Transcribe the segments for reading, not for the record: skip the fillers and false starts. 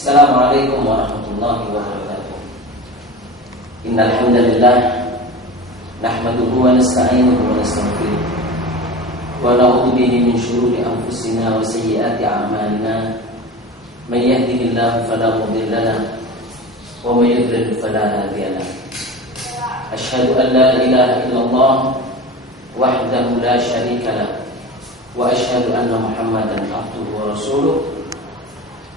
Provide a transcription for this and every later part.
Assalamualaikum warahmatullahi wabarakatuh. Innal hamdalillah nahmaduhu wa nasta'inuhu wa nastaghfiruh wa na'udzu bihi min shururi anfusina wa sayyiati a'malina. May yahdihillahu fala mudilla lahu wa may yudlil fala hadiya lahu. Asyhadu an la ilaha illallah wahdahu la syarika lahu wa asyhadu anna Muhammadan abduhu wa rasuluh.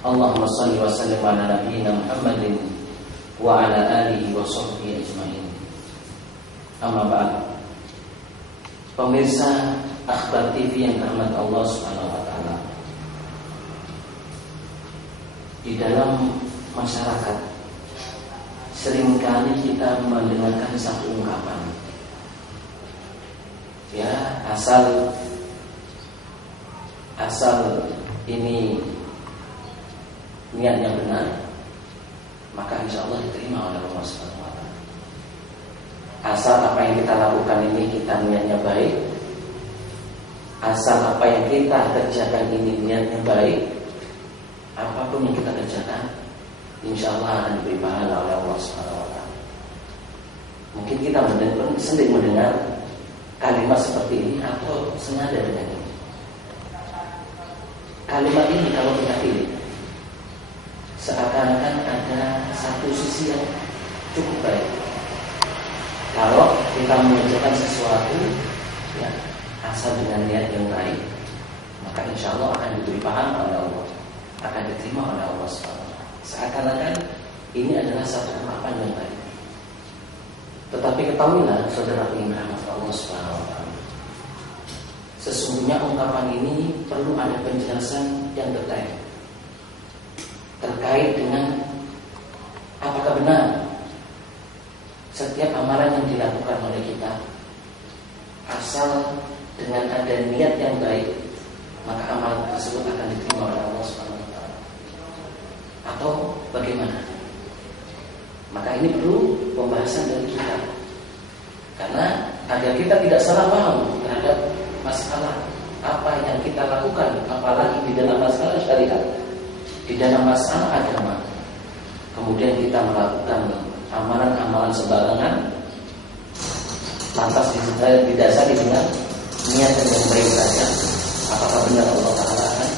Allahumma shalli wa sallim ala nabiyyina Muhammadin wa ala alihi wa sahbihi ajmain. Amma ba'd. Pemirsa Akhbar TV yang dirahmati Allah Subhanahu wa taala. Di dalam masyarakat seringkali kita mendengarkan satu ungkapan. Ya, asal ini niatnya benar, maka insya Allah diterima oleh Allah Subhanahu wa taala. Asal apa yang kita lakukan ini kita niatnya baik, asal apa yang kita kerjakan ini niatnya baik, apapun yang kita kerjakan insya Allah akan diberi pahala oleh Allah Subhanahu wa taala. Mungkin kita sendiri mendengar kalimat seperti ini atau senada dengan ini. Kalimat ini kalau kita pilih, seakan-akan ada satu sisi yang cukup baik. Kalau kita mengerjakan sesuatu ya, asal dengan niat yang baik, maka insya Allah akan diberi pahala oleh Allah, akan diterima oleh Allah SWT. Seakan-akan ini adalah satu ungkapan yang baik. Tetapi ketahuilah saudara yang dirahmati Allah SWT, sesungguhnya ungkapan ini perlu ada penjelasan yang detail terkait dengan apakah benar setiap amalan yang dilakukan oleh kita asal dengan ada niat yang baik, maka amalan tersebut akan diterima oleh Allah SWT, atau bagaimana? Maka ini perlu pembahasan dari kita, karena agar kita tidak salah paham terhadap masalah apa yang kita lakukan, apalagi di dalam masalah syariat, di dalam masalah agama, kemudian kita melakukan amalan-amalan sembarangan, lantas didasari dengan niat yang baik saja, apakah benar Allah Ta'ala akan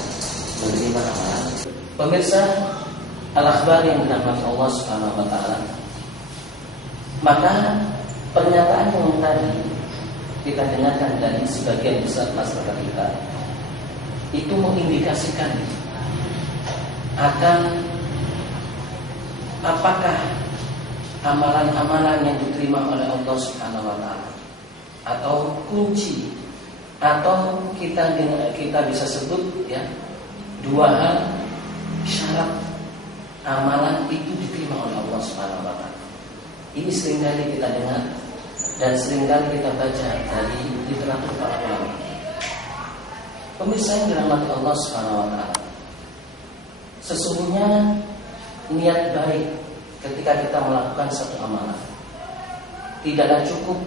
menerima amalan? Pemirsa Al-Akhbar yang dirahmati Allah Subhanahu wa taala, maka pernyataan yang tadi kita dengarkan dari sebagian besar masyarakat kita itu mengindikasikan akan apakah amalan-amalan yang diterima oleh Allah Subhanahu wa taala, atau kunci, atau kita bisa sebut ya, dua hal syarat amalan itu diterima oleh Allah Subhanahu wa taala. Ini seringkali kita dengar dan seringkali kita baca dari literatur para ulama. Pemirsa yang dirahmati Allah Subhanahu wa taala, sesungguhnya niat baik ketika kita melakukan satu amalan tidaklah cukup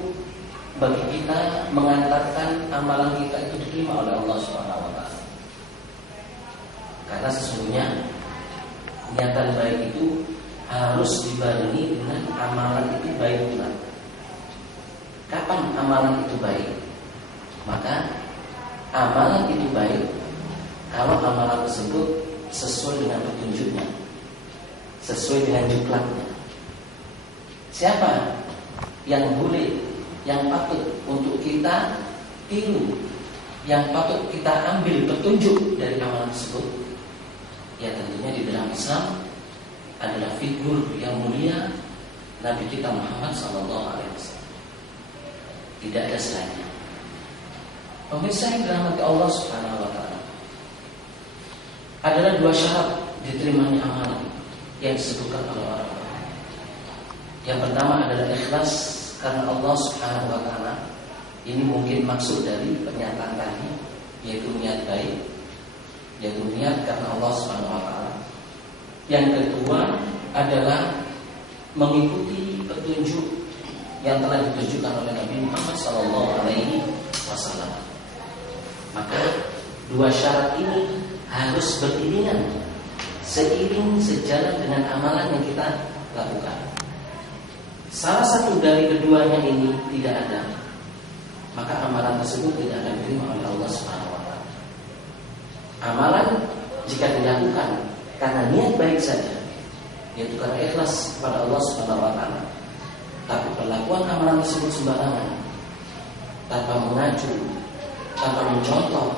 bagi kita mengantarkan amalan kita itu diterima oleh Allah Subhanahu wa taala. Karena sesungguhnya niatan baik itu harus dibarengi dengan amalan itu baik pula. Kapan amalan itu baik? Maka amalan itu baik kalau amalan tersebut sesuai dengan petunjuknya, sesuai dengan diklatnya. Siapa yang boleh, yang patut untuk kita tiru, yang patut kita ambil petunjuk dari amalan tersebut? Ya tentunya di dalam Islam adalah figur yang mulia Nabi kita Muhammad SAW. Tidak ada selainnya. Pemirsa yang dirahmati Allah Subhanahu wa taala, adalah dua syarat diterimanya amalan yang disebutkan oleh orang-orang. Yang pertama adalah ikhlas karena Allah Subhanahu wa taala. Ini mungkin maksud dari pernyataan tadi, yaitu niat baik, yaitu niat karena Allah Subhanahu wa taala. Yang kedua adalah mengikuti petunjuk yang telah ditunjukkan oleh Nabi Muhammad SAW. Maka dua syarat ini harus beriringan seiring sejalan dengan amalan yang kita lakukan. Salah satu dari keduanya ini tidak ada, maka amalan tersebut tidak akan diterima oleh Allah Subhanahu wa taala. Amalan jika dilakukan karena niat baik saja, yaitu karena ikhlas kepada Allah Subhanahu wa taala, tapi perlakuan amalan tersebut sembarangan, tanpa mengacu, tanpa mencontoh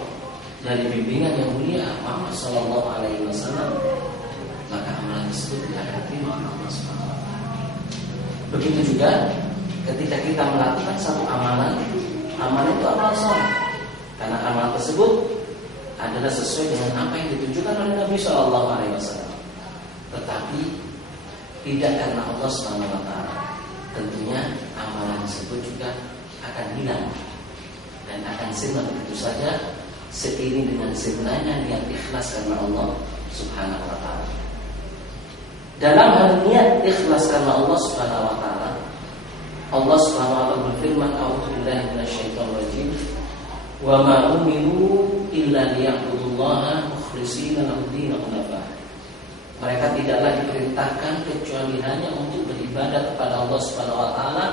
dari bimbingan yang mulia Muhammad sallallahu alaihi wasallam, maka amalan tersebut tidak akan diterima oleh Allah Subhanahu wa taala. Begitu juga ketika kita melakukan satu amalan itu amalan saleh, karena amalan tersebut adalah sesuai dengan apa yang ditunjukkan oleh Nabi sallallahu alaihi wasallam, tetapi tidak karena Allah Subhanahu wa taala. Tentunya amalan tersebut juga akan hilang dan akan sirna begitu saja, seiring dengan sirnanya niat ikhlas karena Allah Subhanahu wa taala. Dalam hal niat ikhlas karena Allah Subhanahu wa taala, Allah Subhanahu wa taala berfirman, "A'udzubillahi minasyaitonir rajim. Wa ma umiru illa liya'budullaha mukhlishina lahu-d-din hunafa." Mereka tidaklah diperintahkan kecuali hanya untuk beribadah kepada Allah Subhanahu wa taala,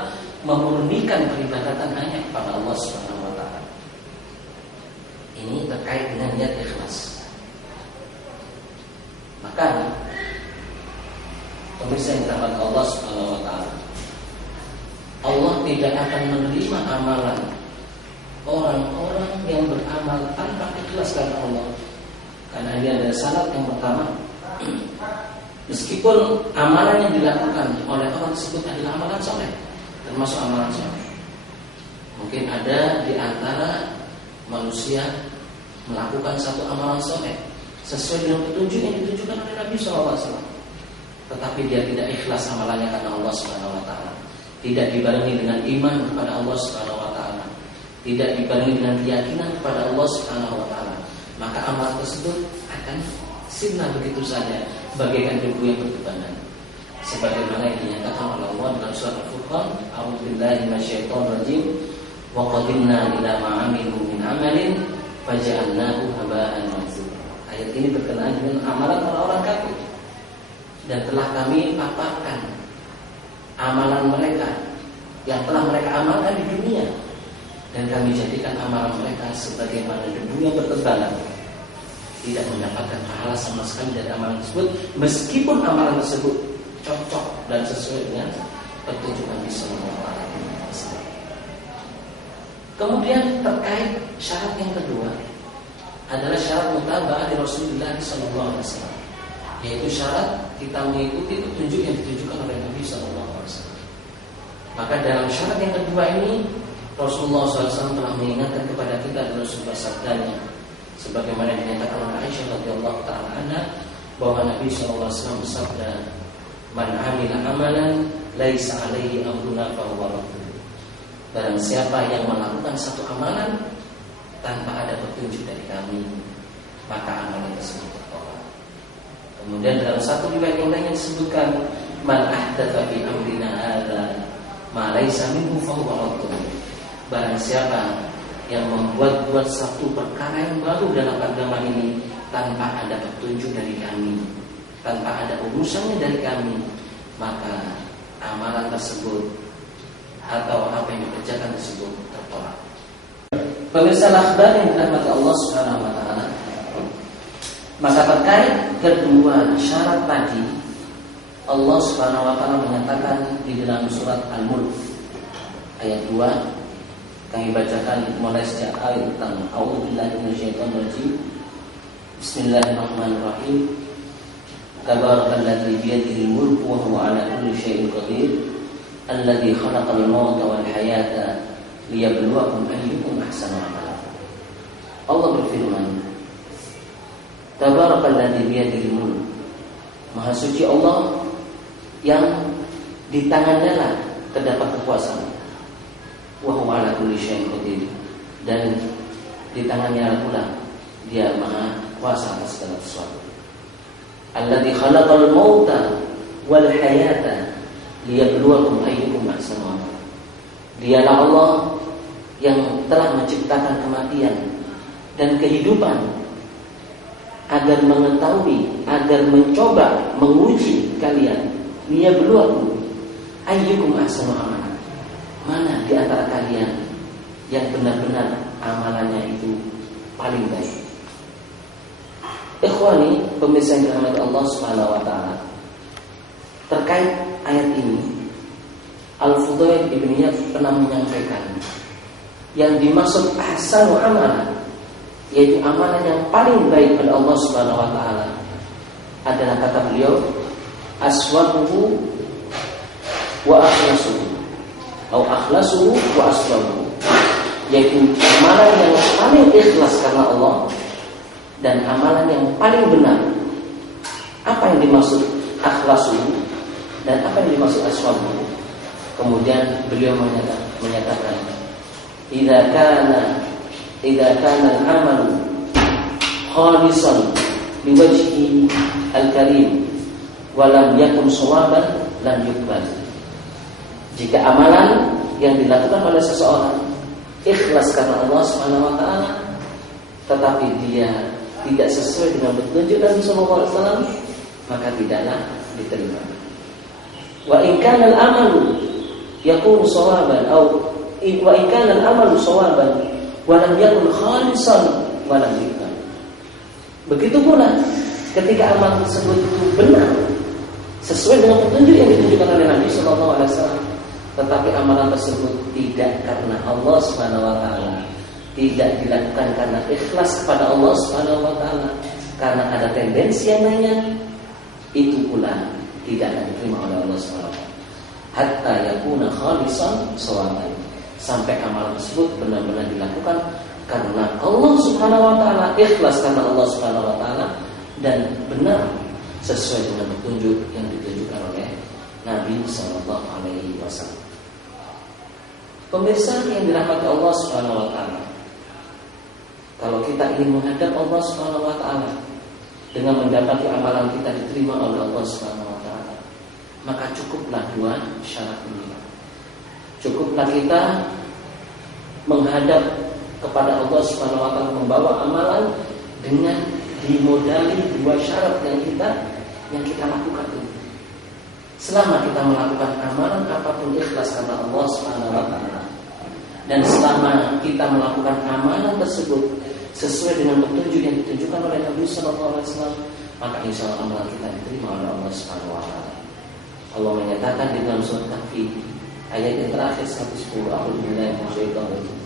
memurnikan peribadatan hanya kepada Allah Subhanahu wa taala. Ini terkait dengan niat ikhlas. Maka pemirsa yang dirahmati Allah Subhanahu wa taala, Allah tidak akan menerima amalan orang-orang yang beramal tanpa ikhlas karena Allah. Karena ini ada syarat yang pertama, meskipun amalan yang dilakukan oleh orang tersebut adalah amalan soleh, termasuk amalan soleh, mungkin ada di antara manusia melakukan satu amalan soleh sesuai dengan petunjuk yang ditunjukkan oleh Nabi SAW, tetapi dia tidak ikhlas amalannya karena Allah Subhanahu wa taala, tidak dibarengi dengan iman kepada Allah Subhanahu wa taala, tidak dibarengi dengan keyakinan kepada Allah Subhanahu wa taala, maka amalan tersebut akan sirna begitu saja, bagaikan debu yang bertebaran. Sebagaimana yang dinyatakan oleh Allah dalam surat Al-Furqan, "A'udzubillahi minasyaitonir rajim. Wa qadimna ila ma 'amilu min 'amalin faja'alnahu haba'an mansura." Ayat ini berkenaan dengan amalan orang-orang kafir, dan telah kami paparkan amalan mereka yang telah mereka amalkan di dunia, dan kami jadikan amalan mereka sebagaimana debu yang bertebaran, tidak mendapatkan pahala sama sekali dari amalan tersebut, meskipun amalan tersebut cocok dan sesuai dengan petunjuk Nabi sallallahu alaihi wasallam. Kemudian terkait syarat yang kedua adalah syarat mutaba'ah di Rasulullah sallallahu alaihi wasallam, yaitu syarat kita mengikuti petunjuk yang ditunjukkan oleh Nabi sallallahu alaihi wasallam. Maka dalam syarat yang kedua ini Rasulullah SAW telah mengingatkan kepada kita dalam sebuah sabdanya, sebagaimana dinyatakan oleh Aisyah radhiyallahu taala anha, bahwa Nabi SAW bersabda, "Man 'amila amalan laisa 'alaihi amruna fa huwa radd." Barang siapa yang melakukan satu amalan tanpa ada petunjuk dari kami, maka amalan tersebut tertolak. Kemudian dalam satu riwayat yang lain disebutkan, "Man ahdatsa fi amrina hadza ma laisa minhu fa huwa radd." Barang siapa yang membuat satu perkara yang baru dalam agama ini tanpa ada petunjuk dari kami, tanpa ada urusannya dari kami, maka amalan tersebut atau apa yang dikerjakan tersebut tertolak. Pemirsa akhbar yang dirahmati Allah Subhanahu wa taala, maka terkait kedua syarat tadi, Allah Subhanahu wa taala menyatakan di dalam surat Al-Mulk ayat 2, kami bacakan mulai sejak ayat tentang A'udzubillahi minasyaitonir rajim. Bismillahirrahmanirrahim. Tabarakalladzi biyadihil mulku wa huwa 'ala kulli syai'in qadir. Alladzi khalaqal mauta wal hayata liyabluwakum ayyukum ahsanu amala. Allah berfirman, Tabarakalladzi biyadihil mulku. Maha suci Allah yang di tangannya lah terdapat kekuasaan. Wa huwa 'ala kulli syai'in qadir, dan di tangannya pula Dia Maha Kuasa atas segala sesuatu. Alladzi khalaqal mauta wal hayata liyabluwakum ayyukum ahsanu amala. Dialah Allah yang telah menciptakan kematian dan kehidupan agar mengetahui, agar mencoba, menguji kalian. Liyabluwakum ayyukum ahsanu amalan. Mana di antara kalian yang benar-benar amalannya itu paling baik. Ikhwani, pemirsa yang dirahmati Allah Subhanahu wa taala. Terkait ayat ini, Al-Fudail bin Iyad pernah menyampaikan yang dimaksud ahsanu amalan, yaitu amalan yang paling baik pada Allah Subhanahu wa taala adalah kata beliau aswabuhu wa akhlasuhu atau akhlasuhu wa aswabuhu, yaitu amalan yang paling ikhlas karena Allah dan amalan yang paling benar. Apa yang dimaksud akhlasuhu dan apa yang dimaksud aswabuhu? Kemudian beliau menyatakan idza kana al-amalu khalisan liwajhi al-karim wa lam yakun shawaban lam yuqbal. Jika amalan yang dilakukan oleh seseorang ikhlas karena Allah Subhanahu wa taala tetapi dia tidak sesuai dengan petunjuk Nabi sallallahu alaihi wasallam, maka tidaklah diterima. Wa in kana al-amalu yakun shawaban wa in kana al-amalu shawaban wa lam yakun khalisan wa lam yuqbal. Begitu pula ketika amal tersebut itu benar sesuai dengan petunjuk yang ditunjukkan oleh Nabi sallallahu alaihi wasallam, tetapi amalan tersebut tidak karena Allah Subhanahu wa taala, tidak dilakukan karena ikhlas kepada Allah Subhanahu wa taala, karena ada tendensi yang lainnya, itu pula tidak akan diterima oleh Allah Subhanahu wa taala. Hatta yakuna khalisan shawaban, sampai amalan tersebut benar-benar dilakukan karena Allah Subhanahu wa taala, ikhlas karena Allah Subhanahu wa taala dan benar sesuai dengan petunjuk yang ditunjukkan oleh Nabi sallallahu alaihi wasallam. Pemirsa yang dirahmati Allah Subhanahu wa taala, kalau kita ingin menghadap Allah Subhanahu wa taala dengan mendapati amalan kita diterima oleh Allah Subhanahu wa taala, maka cukuplah dua syarat ini. Cukuplah kita menghadap kepada Allah Subhanahu wa taala membawa amalan dengan dimodali dua syarat yang kita lakukan ini. Selama kita melakukan amalan apapun ikhlas karena Allah Subhanahu wa taala, dan selama kita melakukan amalan tersebut sesuai dengan petunjuk yang ditunjukkan oleh Nabi sallallahu alaihi wasallam, maka insyaallah amalan kita diterima oleh Allah Subhanahu wa taala. Allah menyatakan di dalam surat Kahfi ayat yang terakhir 110, a'udzu billahi minasyaitonir rajim.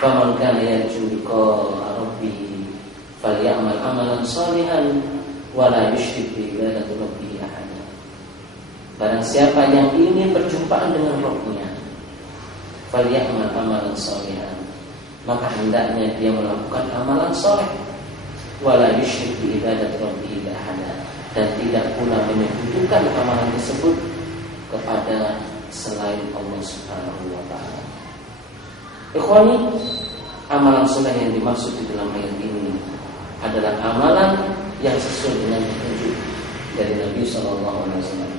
Faman kana yarju liqa'a rabbih falyamal amalan shalihan wa la yusyrik bi ibadati rabbih ahada. Barang siapa yang ingin perjumpaan dengan Rabb-Nya, falyamal amalan shalihan, maka hendaknya dia melakukan amalan saleh, wa la yusyrik bi ibadati rabbih ahada, dan tidak pula menyekutukan amalan tersebut kepada selain Allah Subhanahu wa taala. Ikhwani, amalan saleh yang dimaksud di dalam ayat ini adalah amalan yang sesuai dengan petunjuk dari Nabi sallallahu alaihi wasallam.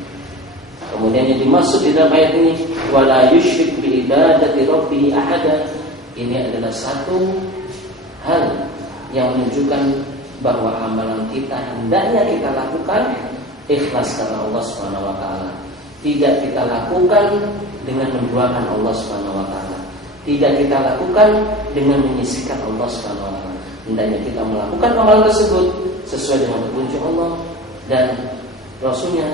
Kemudian yang dimaksud di dalam ayat ini wala yusyrik bi ibadati rabbih ahada, ini adalah satu hal yang menunjukkan bahwa amalan kita hendaknya kita lakukan ikhlas karena Allah Subhanahu wa taala. Tidak kita lakukan dengan menduakan Allah Subhanahu wa taala. Tidak kita lakukan dengan menyisihkan Allah Subhanahu wa taala. Hendaknya kita melakukan amalan tersebut sesuai dengan petunjuk Allah dan Rasulnya,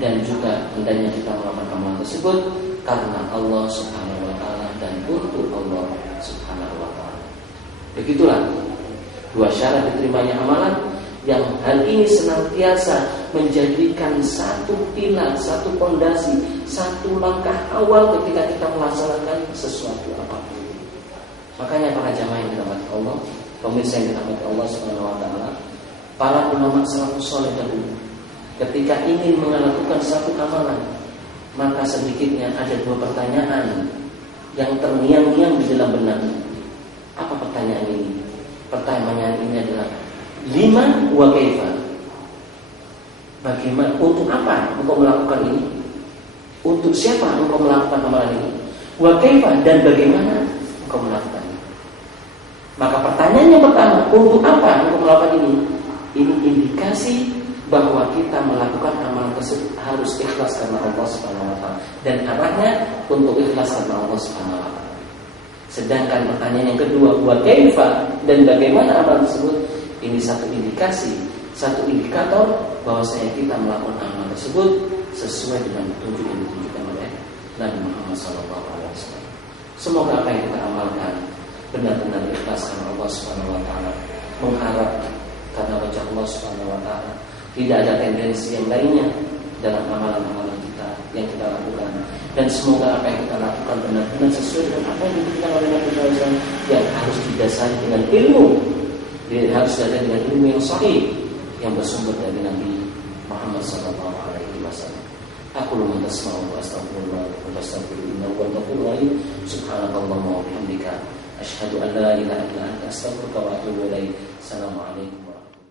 dan juga hendaknya kita melakukan amalan tersebut karena Allah Subhanahu wa taala dan untuk Allah Subhanahu wa taala. Begitulah dua syarat diterimanya amalan yang hal ini senantiasa menjadikan satu pilar, satu pondasi, satu langkah awal ketika kita melaksanakan sesuatu apapun. Makanya para jamaah yang dirahmati Allah, pemirsa yang dirahmati Allah Subhanahu wa taala, para ulama salafus saleh dahulu ketika ingin melakukan satu amalan, maka sedikitnya ada dua pertanyaan yang terngiang-ngiang di dalam benaknya. Apa pertanyaan ini? Pertanyaan ini adalah lima wa kaifa. Bagaimana, untuk apa engkau melakukan ini? Untuk siapa engkau melakukan amalan ini? Wa kaifa, dan bagaimana engkau melakukan ini? Maka pertanyaan yang pertama, untuk apa engkau melakukan ini? Ini indikasi bahwa kita melakukan amalan tersebut harus ikhlas karena Allah Subhanahu wa taala dan arahnya untuk ikhlas karena Allah Subhanahu wa taala. Sedangkan pertanyaan yang kedua, wa kaifa, dan bagaimana amalan tersebut? Ini satu indikasi, satu indikator bahwasanya kita melakukan amalan tersebut sesuai dengan petunjuk yang ditunjukkan oleh Nabi Muhammad SAW. Semoga apa yang kita amalkan benar-benar ikhlas karena Allah Subhanahu wa taala, mengharap karena wajah Allah Subhanahu wa taala. Tidak ada tendensi yang lainnya dalam amalan-amalan kita yang kita lakukan. Dan semoga apa yang kita lakukan benar-benar sesuai dengan apa yang diberikan oleh Nabi SAW, yang harus didasari dengan ilmu, harus didasari dengan ilmu yang sahih, yang bersumber dari Nabi Muhammad SAW. Aku lu tasma'u wa astaghfirullah wa astaghfiruhu innahu huwal ghafurur rahim. Subhanakallahumma wa bihamdika asyhadu an la ilaha illa anta astaghfiruka wa atubu ilaik. Assalamualaikum warahmatullahi wabarakatuh.